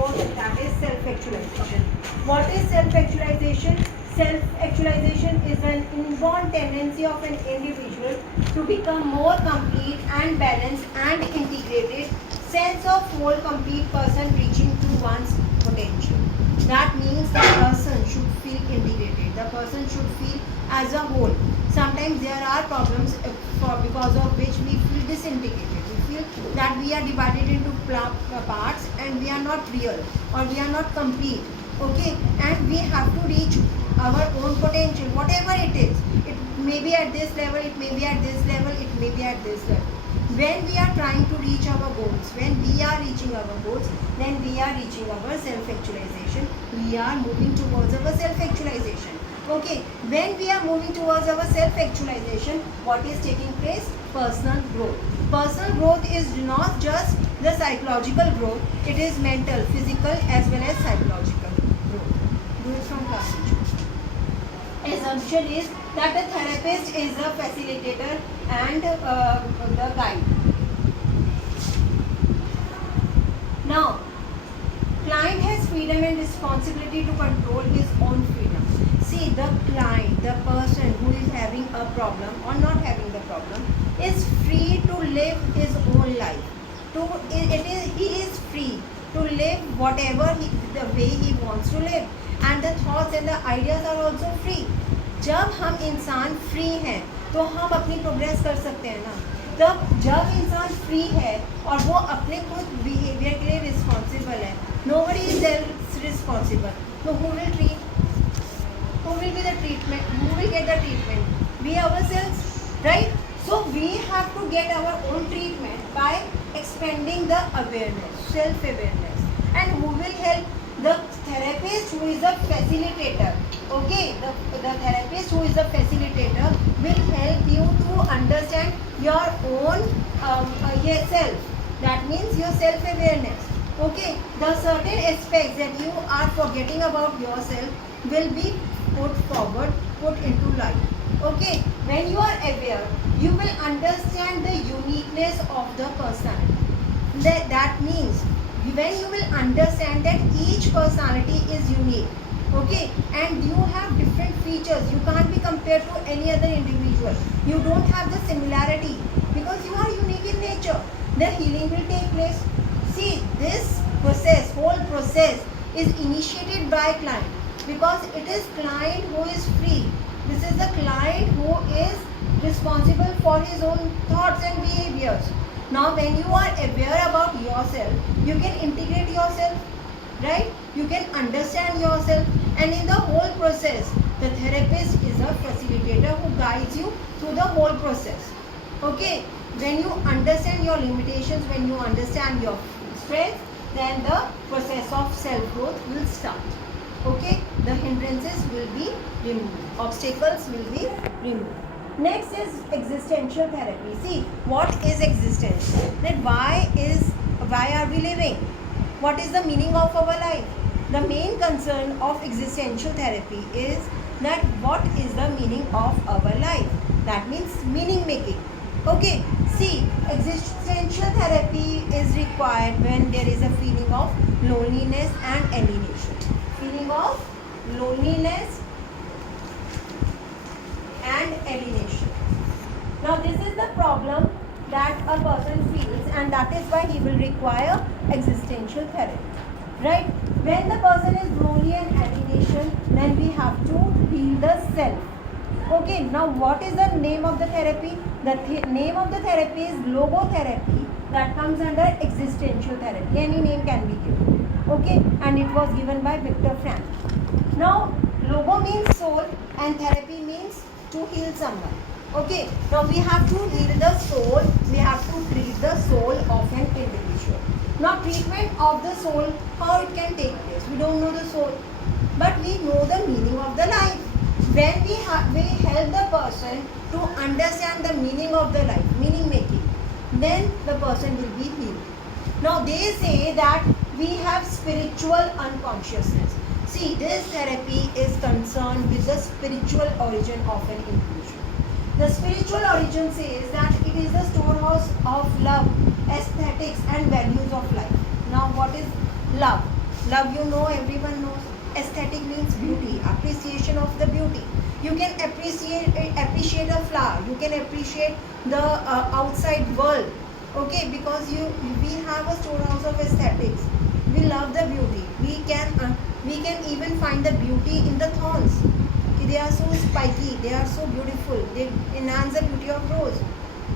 about that is self-actualization. What is self-actualization? Self-actualization is an inborn tendency of an individual to become more complete and balanced and integrated sense of whole complete person reaching to one's potential. That means the person should feel integrated. The person should feel as a whole. Sometimes there are problems because of which we feel disintegrated. We feel that we are divided into parts and we are not real or we are not complete. Okay, and we have to reach our own potential, whatever it is. It may be at this level, it may be at this level, it may be at this level. When we are trying to reach our goals, when we are reaching our goals, then we are reaching our self-actualization. We are moving towards our self-actualization. Okay, when we are moving towards our self-actualization, what is taking place? Personal growth. Personal growth is not just the psychological growth, it is mental, physical as well as psychological growth. Do it from class teacher. Assumption is that the therapist is a facilitator and the guide. Now, client has freedom and responsibility to control his own freedom. See, the client, the person who is having a problem or not having the problem, is free to live his own life. He is free to live whatever the way he wants to live, and the thoughts and the ideas are also free. जब हम इंसान free हैं तो हम अपनी progress कर सकते हैं ना. तब जब इंसान फ्री है और वो अपने खुद बिहेवियर के लिए रिस्पॉन्सिबल है, nobody is else responsible. So who will treat? Who will be the treatment? Who will get the treatment? We ourselves, right? So we have to get our own treatment by expanding the awareness, self-awareness. And who will help? The therapist who is the facilitator. Okay, the therapist who is the facilitator will help you to understand your own yourself. That means your self-awareness. Okay, the certain aspects that you are forgetting about yourself will be put forward, put into light. Okay, when you are aware, you will understand the uniqueness of the personality. That means when you will understand that each personality is unique. Okay, and you have different features. You can't be compared to any other individual. You don't have the similarity because you are unique in nature. The healing will take place. See, this process, whole process is initiated by client because it is client who is free. This is the client who is responsible for his own thoughts and behaviors. Now, when you are aware about yourself, you can integrate yourself, right? You can understand yourself, and in the whole process, the therapist is a facilitator who guides you through the whole process. Okay? When you understand your limitations, when you understand your strengths, then the process of self-growth will start. Okay? The hindrances will be removed. Obstacles will be removed. Next is existential therapy. See, what is existence? That why are we living? What is the meaning of our life? The main concern of existential therapy is that what is the meaning of our life? That means meaning making. Okay, see, existential therapy is required when there is a feeling of loneliness and alienation. Feeling of loneliness and alienation. Now this is the problem that a person feels, and that is why he will require existential therapy. Right? When the person is lonely and alienation, then we have to heal the self. Okay, now what is the name of the therapy? The name of the therapy is logotherapy, that comes under existential therapy. Any name can be given. Okay, and it was given by Viktor Frankl. Now, logo means soul and therapy means to heal someone. Okay, now we have to heal the soul, we have to treat the soul of an individual. Now, treatment of the soul, how it can take place? We don't know the soul, but we know the meaning of the life. When we help the person to understand the meaning of the life, meaning making, then the person will be healed. Now, they say that we have spiritual unconsciousness. See, this therapy is concerned with the spiritual origin of an individual. The spiritual origin says that it is the storehouse of love, aesthetics and values of life. Now, what is love? Love, you know, everyone knows. Aesthetic means beauty, appreciation of the beauty. You can appreciate a flower. You can appreciate the outside world. Okay, because we have a storehouse of aesthetics. We love the beauty. We can even find the beauty in the thorns. They are so spiky. They are so beautiful. They enhance the beauty of rose.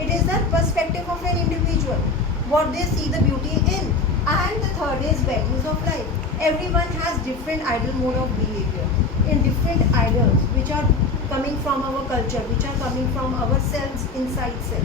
It is the perspective of an individual, what they see the beauty in. And the third is values of life. Everyone has different ideal mode of behavior in different ideals which are coming from our culture, which are coming from ourselves inside self,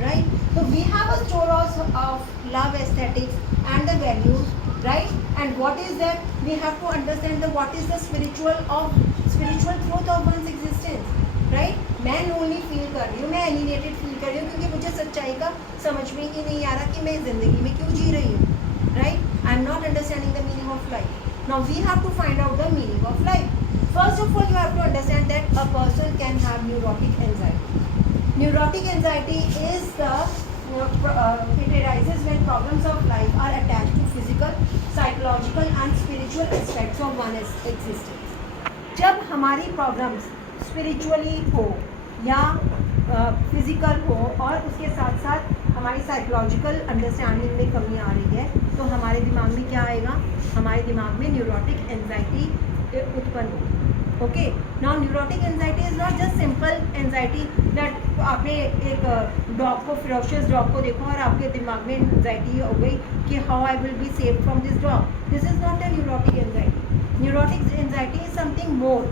right? So we have a storehouse of love, aesthetics and the values, right? And what is that? We have to understand the what is the spiritual truth of one's existence, right? मैं lonely feel कर रही हूँ, मैं alienated feel कर रही हूँ क्योंकि मुझे सच्चाई का समझ में ही नहीं आ रहा कि मैं ज़िंदगी में क्यों जी रही हूँ, right? I am not understanding the meaning of life. Now we have to find out the meaning of life. First of all, you have to understand that a person can have neurotic anxiety. Neurotic anxiety is it arises when problems of life are attached to physical, psychological and spiritual aspects of one's existence. जब हमारी problems spiritually हो या physical हो और उसके साथ साथ हमारी साइकोलॉजिकल अंडरस्टैंडिंग में कमी आ रही है तो हमारे दिमाग में क्या आएगा, हमारे दिमाग में न्यूरोटिक एंजाइटी उत्पन्न होगी. Okay, now neurotic anxiety is not just simple anxiety that आपने एक डॉग को, फिरोशियस डॉग को देखो और आपके दिमाग में एंजाइटी हो गई कि how I will be save from this dog. This is not a neurotic anxiety. Neurotic anxiety is something more.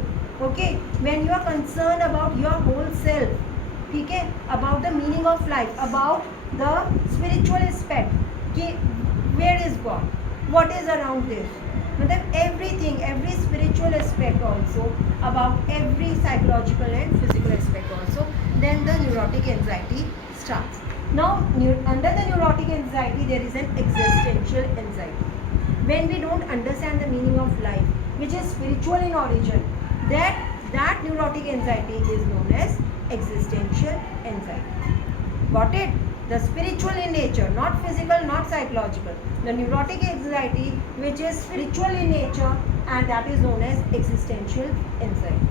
Okay, when you are concerned about your whole self, ठीक है, about the meaning of life, about the spiritual aspect, कि where is God, what is around this, मतलब everything, every spiritual aspect also, about every psychological and physical aspect also, then the neurotic anxiety starts. Now under the neurotic anxiety there is an existential anxiety. When we don't understand the meaning of life, which is spiritual in origin, that neurotic anxiety is known as existential anxiety. Got it? The spiritual in nature, not physical, not psychological. The neurotic anxiety, which is spiritual in nature, and that is known as existential anxiety.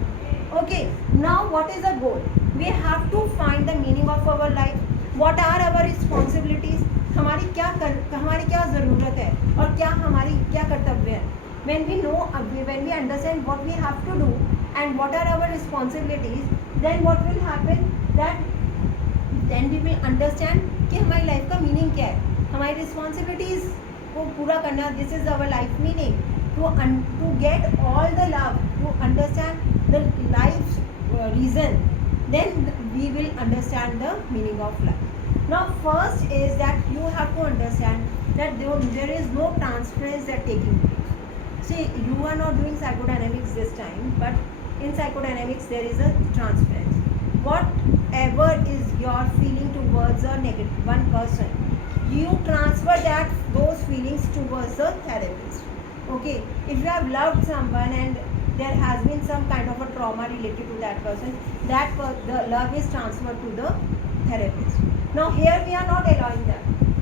Okay, now what is the goal? We have to find the meaning of our life. What are our responsibilities? हमारी क्या ज़रूरत है और हमारी क्या कर्तव्य है. When we know, when we understand what we have to do and what are our responsibilities, then what will happen, that then we will understand कि हमारी लाइफ का मीनिंग क्या है, हमारी रिस्पॉन्सिबिलिटीज़ को पूरा करना. This is our life meaning. To get all the love, to understand the life reason, then we will understand the meaning of life. Now first is that you have to understand that there is no transference that taking place. See, you are not doing psychodynamics this time, but in psychodynamics there is a transference. Whatever is your feeling towards a negative one person, you transfer those feelings towards the therapist. Okay, if you have loved someone and there has been some kind of a trauma related to that person, the love is transferred to the therapist. Now here we are not allowing that.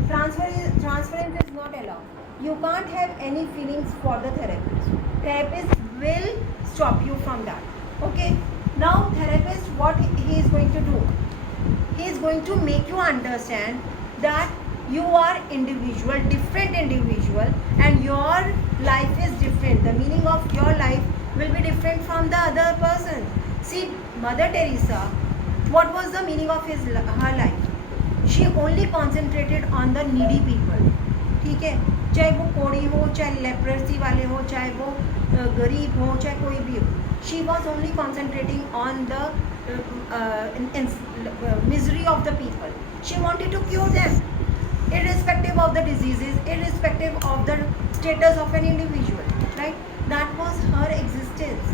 Transference is not allowed. You can't have any feelings for the therapist. Therapist will stop you from that. Okay. Now therapist, what he is going to do? He is going to make you understand that you are individual, different individual, and your life is different. The meaning of your life will be different from the other person. See, Mother Teresa, what was the meaning of her life? She only concentrated on the needy people. ठीक है, चाहे वो कोड़ी हो, चाहे leprosy वाले हो, चाहे वो गरीब हो, चाहे कोई भी हो. She was only concentrating on the misery of the people. She wanted to cure them, irrespective of the diseases, irrespective of the status of an individual. Right? That was her existence,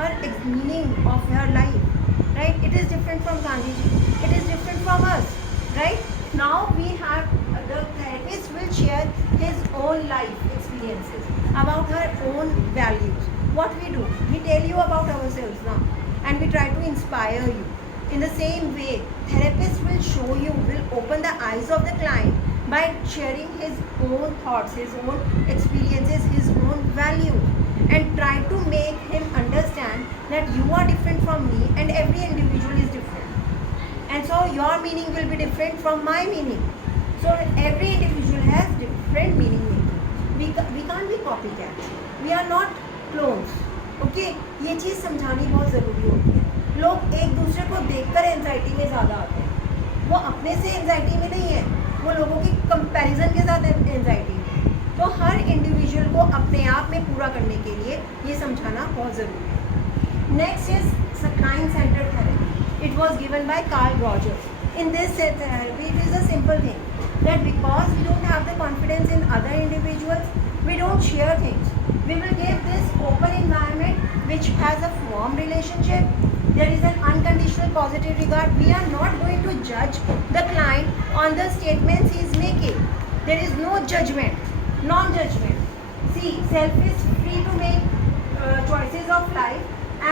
her meaning of her life. Right? It is different from Gandhiji. It is different from us. Right? Now we have the therapist will share his own life experiences about her own values. What we do, we tell you about ourselves now, and we try to inspire you. In the same way, therapist will show you, will open the eyes of the client by sharing his own thoughts, his own experiences, his own values, and try to make him understand that you are different from me and every individual is different. And so your meaning will be different from my meaning. So every individual has different meaning making. We can't be copycats. We are not clones. Okay? ये चीज़ समझानी बहुत ज़रूरी होती है. लोग एक दूसरे को देखकर एंजाइटी में ज़्यादा आते हैं. वो अपने से एंजाइटी में नहीं है, वो लोगों की कंपैरिजन के साथ एंजाइटी में. तो हर इंडिविजुअल को अपने आप में पूरा करने के लिए ये समझाना बहुत ज़रूरी है. Next is client centred therapy. It was given by Carl Rogers. In this therapy, it is a simple thing that because we don't have the confidence in other individuals, we don't share things. We will give this open environment which has a warm relationship. There is an unconditional positive regard. We are not going to judge the client on the statements he is making. There is no judgment, non-judgment. See, self is free to make choices of life,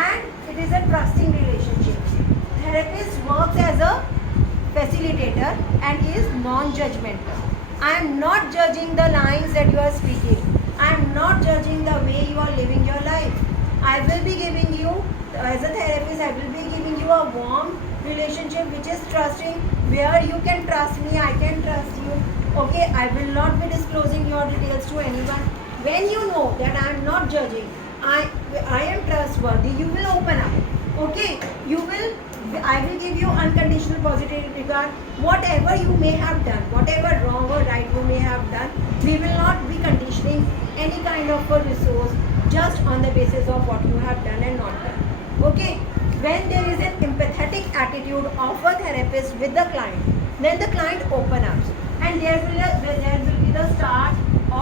and it is a trusting relationship. Therapist works as a facilitator and is non-judgmental. I am not judging the lines that you are speaking. I am not judging the way you are living your life. I will be giving you, as a therapist, I will be giving you a warm relationship which is trusting, where you can trust me, I can trust you. Okay, I will not be disclosing your details to anyone. When you know that I am not judging, I am trustworthy, you will open up. Okay, I will give you unconditional positive regard. Whatever you may have done, whatever wrong or right you may have done, we will not be conditioning any kind of a resource just on the basis of what you have done and not done. Okay, when there is an empathetic attitude of a therapist with the client, then the client open up, and there will be the start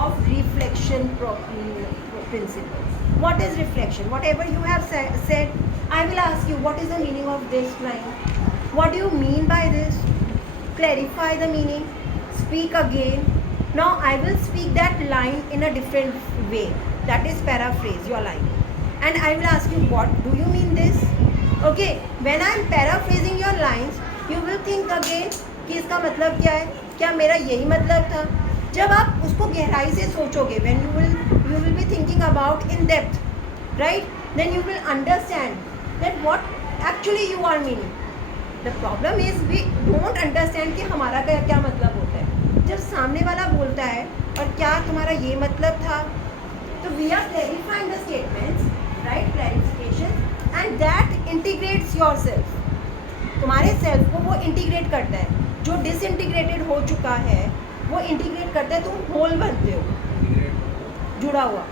of reflection principle. What is reflection? Whatever you have said, I will ask you, what is the meaning of this line? What do you mean by this? Clarify the meaning. Speak again. Now I will speak that line in a different way. That is paraphrase your line. And I will ask you, what do you mean this? Okay, when I am paraphrasing your lines, you will think again कि इसका मतलब क्या है, क्या मेरा यही मतलब था. जब आप उसको गहराई से सोचोगे, when you will be thinking about in depth, right? Then you will understand that what actually you are meaning. The problem is we don't understand कि हमारा क्या मतलब होता है. जब सामने वाला बोलता है और क्या तुम्हारा ये मतलब था, तो we are clarifying the statements, right? Clarification, and that integrates yourself. तुम्हारे सेल्फ को वो इंटीग्रेट करता है. जो डिसइंटीग्रेटेड हो चुका है वो इंटीग्रेट करता है. तुम होल बनते हो, जुड़ा हुआ.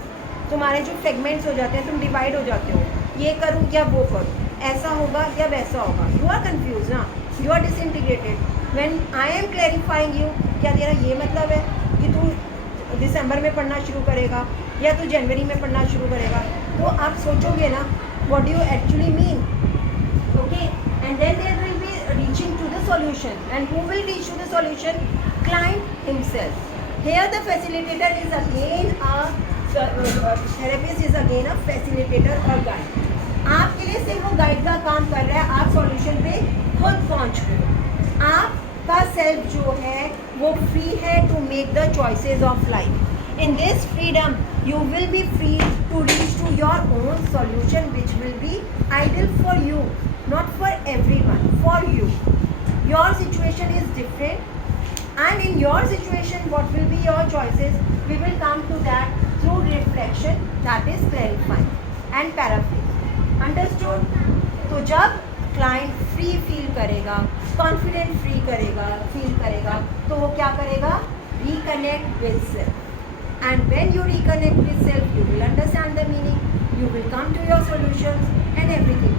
तुम्हारे जो फ्रेगमेंट्स हो जाते हैं, तुम डिवाइड हो जाते हो. ये करूँ या वो करूँ, ऐसा होगा या वैसा होगा. यू आर कन्फ्यूज ना, you are disintegrated. When I am clarifying you, क्या तेरा ये मतलब है कि तू दिसंबर में पढ़ना शुरू करेगा या तू जनवरी में पढ़ना शुरू करेगा, तो आप सोचोगे ना what do you actually mean. Okay, and then there will be reaching to the solution. And who will reach to the solution? Client himself. Here the facilitator is again therapist is again a facilitator और guide. आपके लिए सिर्फ वो guide का काम कर रहा है. आप सॉल्यूशन पे खुद पहुंच गए. आपका सेल्फ जो है वो फ्री है to make the choices of life. In this freedom, you will be free to reach to your own solution, which will be ideal for you, not for everyone, for you. Your situation is different, and in your situation, what will be your choices? We will come to that through reflection, that is clarifying and paraphrase. Understood? तो जब client free feel करेगा, confident feel करेगा, तो वो क्या करेगा? Reconnect with self. And when you reconnect with self, you will understand the meaning, you will come to your solutions, and everything